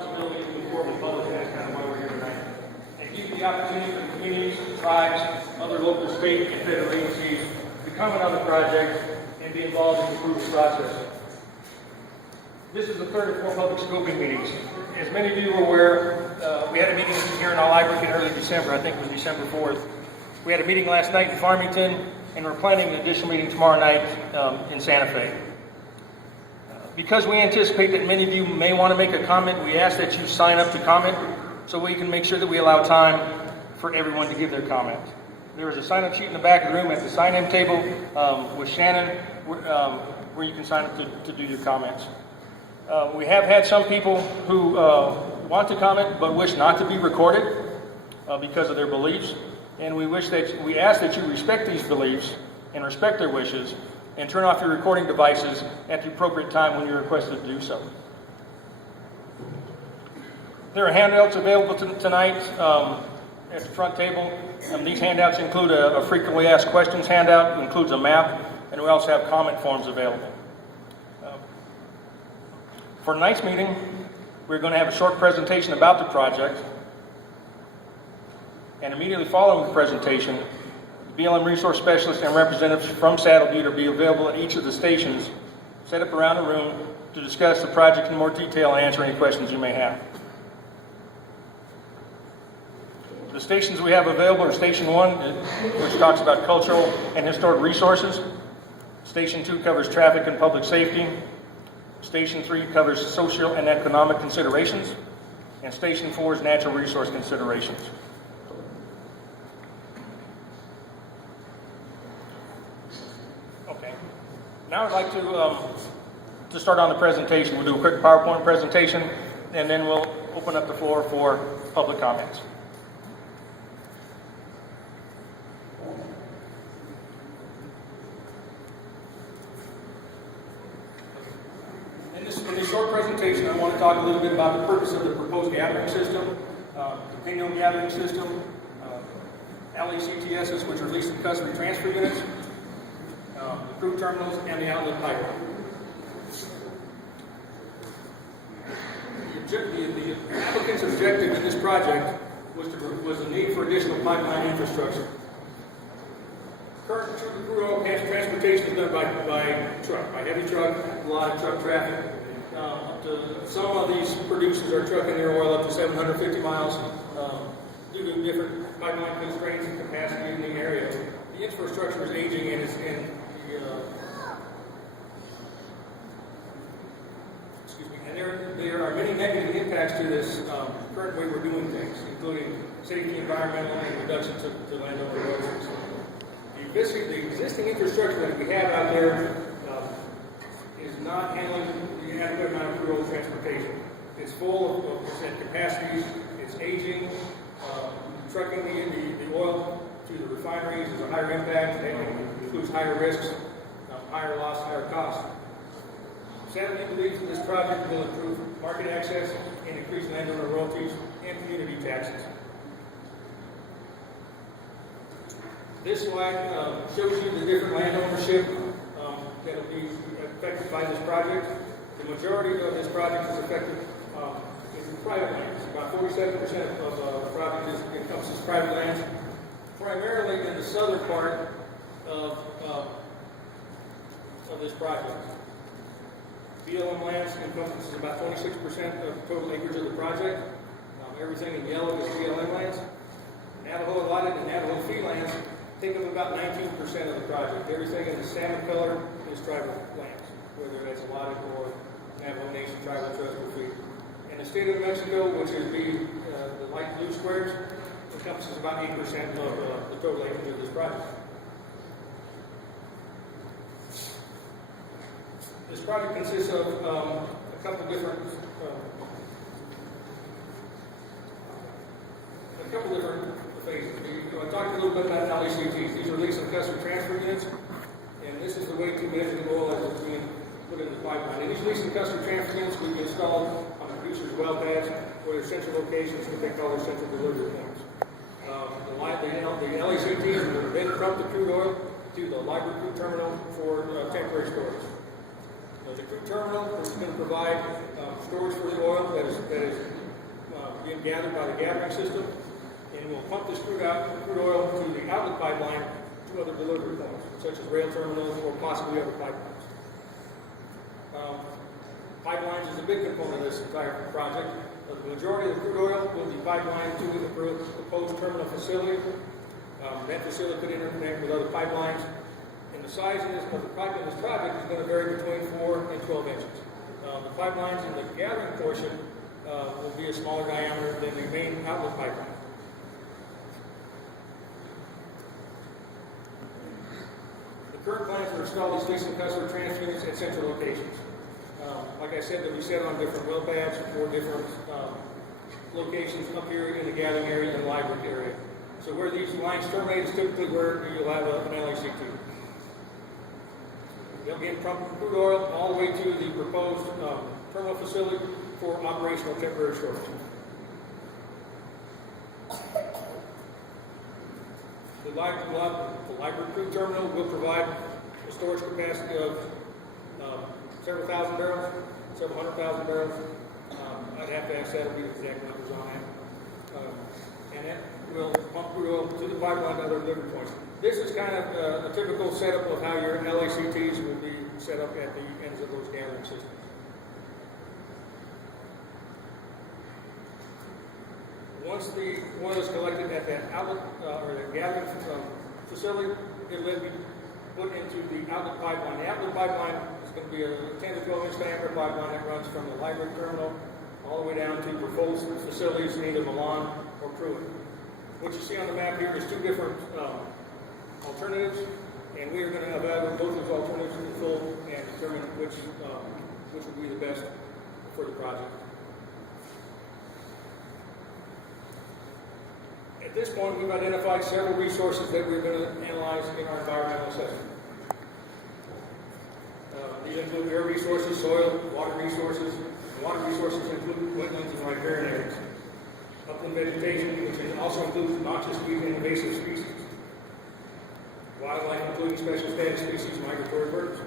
responsibility to move forward with public, and that's kind of why we're here tonight. And give you the opportunity for communities, tribes, other local, state, and federal agencies to comment on the project and be involved in the approval process. This is the third of 4 public scoping meetings. As many of you are aware, we had a meeting here in Lybrook in early December. I think it was December 4th. We had a meeting last night in Farmingon, and we're planning an additional meeting tomorrow night in Santa Fe. Because we anticipate that many of you may want to make a comment, we ask that you sign up to comment so we can make sure that we allow time for everyone to give their comment. There is a sign-up sheet in the back of the room at the sign-in table with Shannon where you can sign up to do your comments. We have had some people who want to comment but wish not to be recorded because of their beliefs, and we ask that you respect these beliefs and respect their wishes and turn off your recording devices at the appropriate time when you're requested to do so. There are handouts available tonight at the front table. These handouts include a frequently asked questions handout, includes a map, and we also have comment forms available. For tonight's meeting, we're going to have a short presentation about the project, and immediately following the presentation, the BLM resource specialists and representatives from Saddle Butte will be available at each of the stations set up around the room to discuss the project in more detail and answer any questions you may have. The stations we have available are Station 1, which talks about cultural and historic resources. Station 2 covers traffic and public safety. Station 3 covers social and economic considerations. And Station 4 is natural resource considerations. Okay. Now I'd like to start on the presentation. We'll do a quick PowerPoint presentation, and then we'll open up the floor for public comments. In this short presentation, I want to talk a little bit about the purpose of the proposed gathering system, the Pinon gathering system, LECTSs, which are leased and custody transfer units, the crude terminals, and the outlet pipeline. The applicant's objective in this project was the need for additional pipeline infrastructure. Current crude oil transportation is done by truck, by heavy truck, a lot of truck traffic. Some of these producers are trucking their oil up to 750 miles due to different pipeline constraints and capacity in the area. The infrastructure is aging, and there are many negative impacts to this current way we're doing things, including safety, environmental, and reduction to landowner royalties. The existing infrastructure that we have out there is not handling the adequate amount of crude oil transportation. It's full of percent capacities, it's aging, trucking the oil to the refineries is a higher impact, and includes higher risks, higher loss, higher costs. Sadly, we believe that this project will improve market access and increase landowner royalties and community taxes. This slide shows you the different land ownership that will be affected by this project. The majority of this project is affected in private lands. About 47% of the project encompasses private lands, primarily in the southern part of this project. BLM lands encompasses about 26% of the total acreage of the project. Everything in yellow is BLM lands. Navajo allotted and Navajo fee lands take up about 19% of the project. Everything in the salmon color is tribal lands, whether that's allotted or Navajo Nation tribal trust or fee. And the state of New Mexico, which is the light blue squares, encompasses about 8% of the total acreage of this project. This project consists of a couple different phases. I talked a little bit about LECTs. These are lease and custody transfer units, and this is the way to measure the oil as it's being put in the pipeline. And these lease and custody transfer units will be installed on the producer's well pads or their central locations, what they call their central delivery points. The LECTs will then dump the crude oil to the Lybrook crude terminal for temporary storage. The crude terminal is going to provide storage for the oil that is being gathered by the gathering system, and we'll pump this crude oil to the outlet pipeline to other delivery points, such as rail terminals or possibly other pipelines. Pipelines is a big component of this entire project. The majority of the crude oil will be pipelined to the proposed terminal facility. That facility could interconnect with other pipelines. And the size of this project is going to vary between 4 and 12 inches. The pipelines in the gathering portion will be a smaller diameter than the main outlet pipeline. The current plans are to install these leasing customer transfer units at central locations. Like I said, they'll be set on different well pads or different locations up here in the gathering area and the Lybrook area. So where these lines terminate is typically where you'll have an LACT. They'll get crude oil all the way to the proposed terminal facility for operational temporary storage. The Lybrook crude terminal will provide a storage capacity of several thousand barrels, several 100,000 barrels. I'd have to ask that to be the exact numbers on that. And that will pump crude oil to the pipeline to other delivery points. This is kind of a typical setup of how your LACTs will be set up at the ends of those gathering systems. Once the oil is collected at that outlet or the gathering facility, it will be put into the outlet pipeline. The outlet pipeline is going to be a 10 to 12 inch diameter pipeline that runs from the Lybrook terminal all the way down to proposed facilities in either Milan or Pruitt. What you see on the map here is two different alternatives, and we are going to evaluate both of those alternatives in full and determine which will be the best for the project. At this point, we've identified several resources that we're going to analyze in our environmental assessment. These include air resources, soil, water resources. Water resources include wetlands and riparian areas. Upland vegetation, which also includes noxious weed and invasive species. Wildlife, including special status species, migratory birds.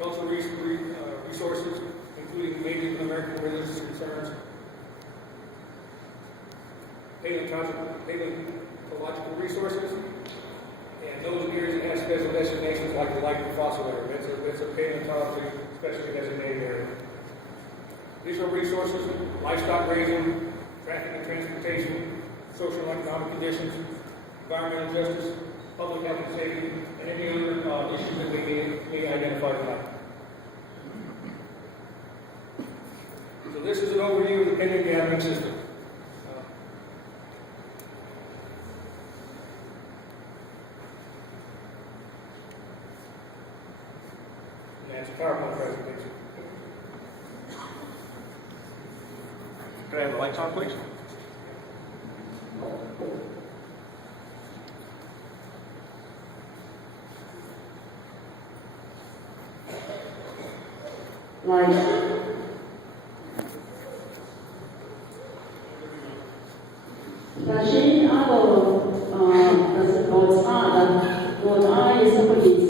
Cultural resources, including Native American religious concerns. Paleontological resources, and those areas that have special designations like the Lybrook fossil area. That's a paleontology specially designated area. These are resources: livestock grazing, traffic and transportation, social and economic conditions, environmental justice, public health and safety, and any other issues that we may identify tonight. So this is an overview of the Pinon gathering system. That's a PowerPoint presentation. Could I have the lights on, please? Lights. Flashing.